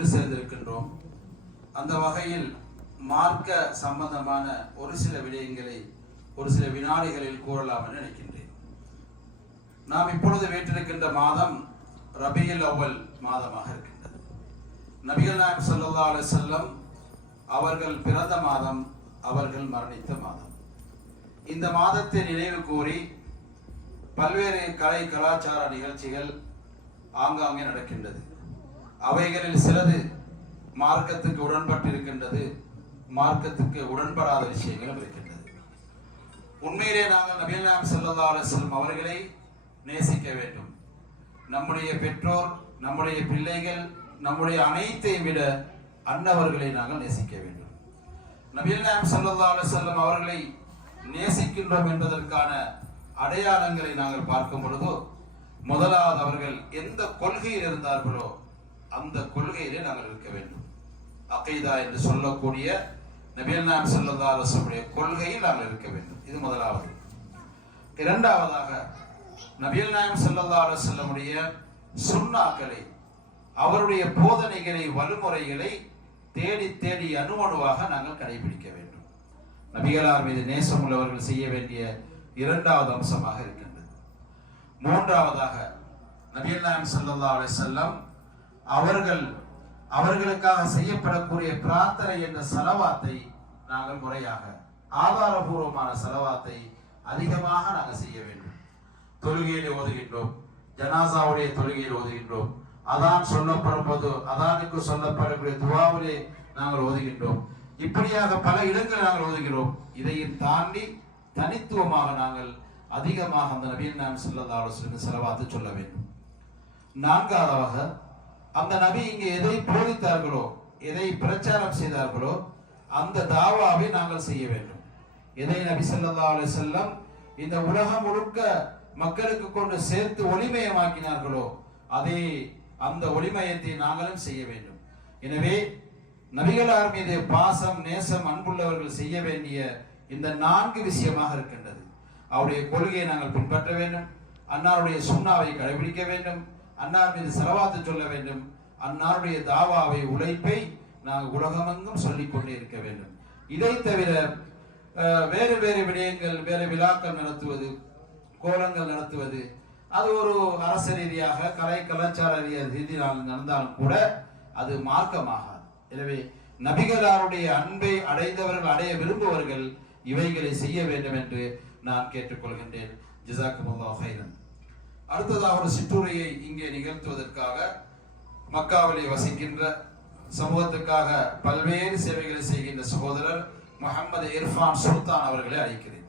ஒன்று சேர்ந்திருக்கின்றோம். அந்த வகையில் மார்க்க சம்பந்தமான ஒரு சில விடயங்களை ஒரு சில வினாடிகளில் கூறலாம் என்று நினைக்கின்றேன். நாம் இப்பொழுது வீட்டிருக்கின்ற மாதம் ரபியில் அவ்வல் மாதமாக இருக்கின்றது. நபிகள் நாயக் சல்லா அலி செல்லம் அவர்கள் பிறந்த மாதம் அவர்கள் மரணித்த மாதம். இந்த மாதத்தை நினைவு கூறி பல்வேறு கலை கலாச்சார நிகழ்ச்சிகள் ஆங்காங்கே நடக்கின்றது. அவைகளில் சிலது மார்க்கத்துக்கு உடன்பட்டிருக்கின்றது மார்க்கத்துக்கு உடன்படாத விஷயங்களும் இருக்கின்றது. உண்மையிலே நாங்கள் நபீல் நாயம் செல்லும் அவர்களை நேசிக்க வேண்டும். நம்முடைய பெற்றோர் நம்முடைய பிள்ளைகள் நம்முடைய அனைத்தை விட அன்னவர்களை நாங்கள் நேசிக்க வேண்டும். நபீல் நாயம் செல்லும் அவர்களை நேசிக்கின்றோம் என்பதற்கான அடையாளங்களை நாங்கள் பார்க்கும் பொழுதோ முதலாவது அவர்கள் எந்த கொள்கையில் இருந்தார்களோ அந்த கொள்கையிலே நாங்கள் இருக்க வேண்டும். அகைதா என்று சொல்லக்கூடிய நபியல் நாயம் ஸல்லல்லாஹு கொள்கையில் நாங்கள் இருக்க வேண்டும். இது முதலாவது. இரண்டாவதாக நபியல் நாயம் ஸல்லல்லாஹு அலைஹி சுன்னாக்களை அவருடைய போதனைகளை வழிமுறைகளை தேடி தேடி அணுவணுவாக நாங்கள் கடைபிடிக்க வேண்டும். நபிகளார் மீது நேசம் உள்ளவர்கள் செய்ய வேண்டிய இரண்டாவது அம்சமாக இருக்கின்றது. மூன்றாவதாக நபியல் நாயம் ஸல்லல்லாஹு செல்லம் அவர்கள் அவர்களுக்காக செய்யப்படக்கூடிய பிரார்த்தனை என்ற செலவாத்தை நாங்கள் முறையாக ஆதாரபூர்வமான செலவாத்தை அதிகமாக நாங்கள் செய்ய வேண்டும். தொழுகையில் ஓதுகின்றோம். ஜனாசாவுடைய தொழுகையில் ஓதுகின்றோம். அதான் சொல்லப்படும் போது அதானுக்கு சொல்லப்படக்கூடிய துவாவிலே நாங்கள் ஓதுகின்றோம். இப்படியாக பல இடங்களில் நாங்கள் ஓதுகிறோம். இதையும் தாண்டி தனித்துவமாக நாங்கள் அதிகமாக அந்த நபீன் நான் செல்லதாலோசனை செலவாத்து சொல்ல வேண்டும். நான்காவதாக அந்த நபி இங்கே எதை போதித்தார்களோ எதை பிரச்சாரம் செய்தார்களோ அந்த தாவாவை நாங்கள் செய்ய வேண்டும். எதை நபி சொல்லா செல்லம் இந்த உலகம் முழுக்க மக்களுக்கு கொண்டு சேர்த்து ஒளிமயமாக்கினார்களோ அதே அந்த ஒளிமயத்தை நாங்களும் செய்ய வேண்டும். எனவே நபிகளார் மீது பாசம் நேசம் அன்புள்ளவர்கள் செய்ய வேண்டிய இந்த நான்கு விஷயமாக இருக்கின்றது. அவருடைய கொள்கையை நாங்கள் பின்பற்ற வேண்டும். அன்னாருடைய சுண்ணாவை கடைபிடிக்க வேண்டும். அன்னார் மீது செலவாத்து சொல்ல வேண்டும். அன்னாருடைய தாவாவை உழைப்பை நாங்கள் உலகமெங்கும் சொல்லிக் கொண்டே இருக்க வேண்டும். இதை தவிர வேறு வேறு விடயங்கள் வேறு விழாக்கள் நடத்துவது கோலங்கள் நடத்துவது அது ஒரு அரசு ரீதியாக கலை கலாச்சார ரீதியில் நடந்தாலும் கூட அது மார்க்கமாகாது. எனவே நபிகளாருடைய அன்பை அடைந்தவர்கள் அடைய விரும்புவர்கள் இவைகளை செய்ய வேண்டும் என்று நான் கேட்டுக்கொள்கின்றேன். ஜிசாக்குமுல்லா ஹைரன் அடுத்ததாக ஒரு சிற்றுரையை இங்கே நிகழ்த்துவதற்காக மக்காவிலே வசிக்கின்ற சமூகத்துக்காக பல்வேறு சேவைகளை செய்கின்ற சகோதரர் முகமது இர்ஃபான் சுல்தான் அவர்களை அழைக்கிறேன்.